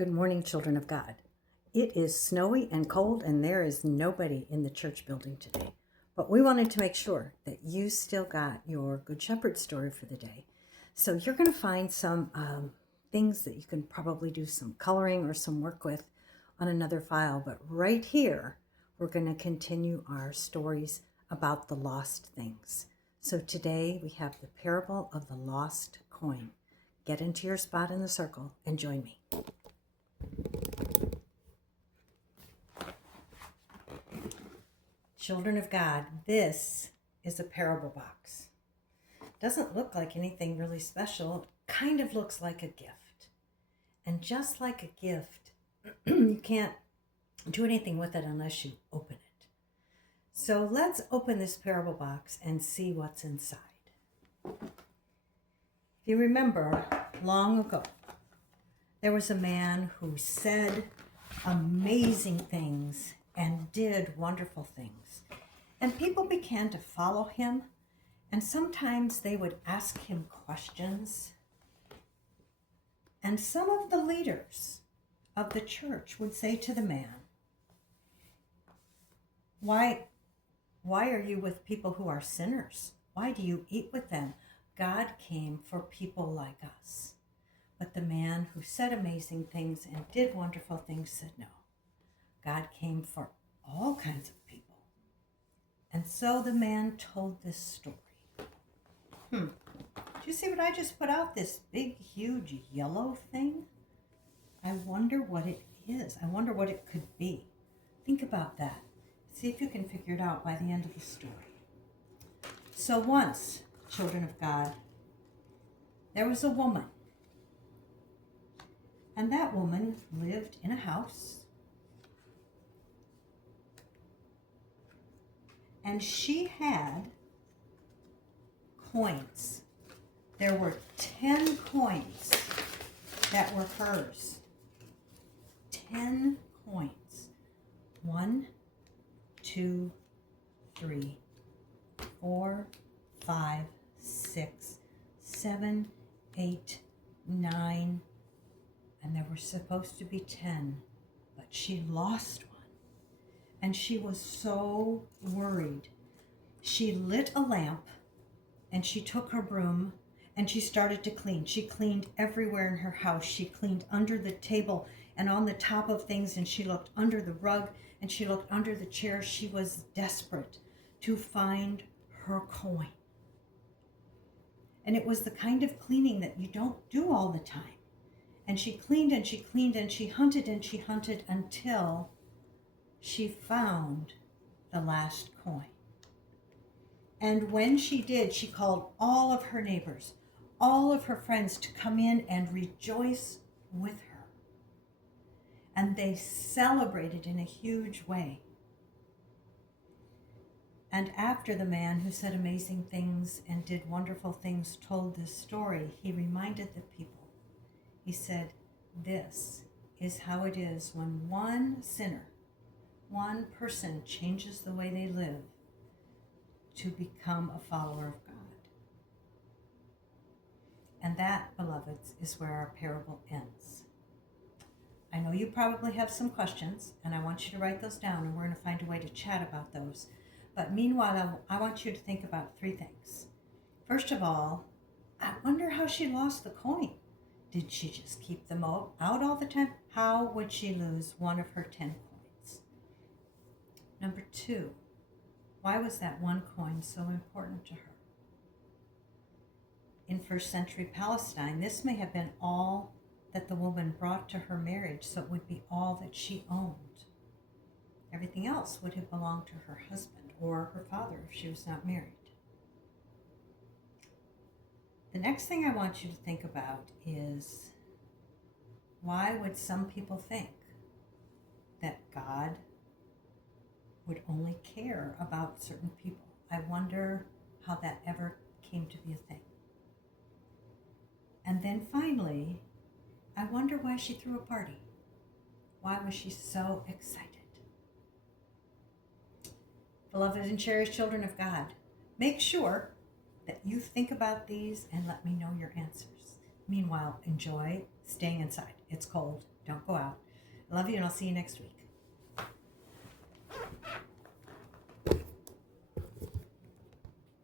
Good morning, children of God. It is snowy and cold, and there is nobody in the church building today. But we wanted to make sure that you still got your Good Shepherd story for the day. So you're going to find some things that you can probably do some coloring or some work with on another file. But right here, we're going to continue our stories about the lost things. So today we have the parable of the lost coin. Get into your spot in the circle and join me. Children of God, this is a parable box. Doesn't look like anything really special. It kind of looks like a gift. And just like a gift, you can't do anything with it unless you open it. So let's open this parable box and see what's inside. If you remember, long ago, there was a man who said amazing things and did wonderful things. And people began to follow him, and sometimes they would ask him questions. And some of the leaders of the church would say to the man, Why are you with people who are sinners? Why do you eat with them? God came for people like us. But the man who said amazing things and did wonderful things said no. God came for all kinds of people. And so the man told this story. Do you see what I just put out? This big, huge yellow thing? I wonder what it is. I wonder what it could be. Think about that. See if you can figure it out by the end of the story. So once, children of God, there was a woman. And that woman lived in a house. And she had coins. There were 10 coins that were hers. 10 coins. 1, 2, 3, 4, 5, 6, 7, 8, 9. And there were supposed to be 10, but she lost one. And she was so worried. She lit a lamp and she took her broom and she started to clean. She cleaned everywhere in her house. She cleaned under the table and on the top of things, and she looked under the rug and she looked under the chair. She was desperate to find her coin. And it was the kind of cleaning that you don't do all the time. And she cleaned and she cleaned and she hunted until she found the last coin. And when she did, she called all of her neighbors, all of her friends to come in and rejoice with her. And they celebrated in a huge way. And after the man who said amazing things and did wonderful things told this story, he reminded the people. He said, this is how it is when one sinner, one person changes the way they live to become a follower of God. And that, beloveds, is where our parable ends. I know you probably have some questions, and I want you to write those down, and we're going to find a way to chat about those. But meanwhile, I want you to think about 3 things. First of all, I wonder how she lost the coin. Did she just keep them out all the time? How would she lose one of her 10 coins? Number 2, why was that one coin so important to her? In first century Palestine, this may have been all that the woman brought to her marriage, so it would be all that she owned. Everything else would have belonged to her husband or her father if she was not married. The next thing I want you to think about is, why would some people think that God would only care about certain people? I wonder how that ever came to be a thing. And then finally, I wonder why she threw a party. Why was she so excited? Beloved and cherished children of God, make sure that you think about these and let me know your answers. Meanwhile, enjoy staying inside. It's cold. Don't go out. I love you, and I'll see you next week.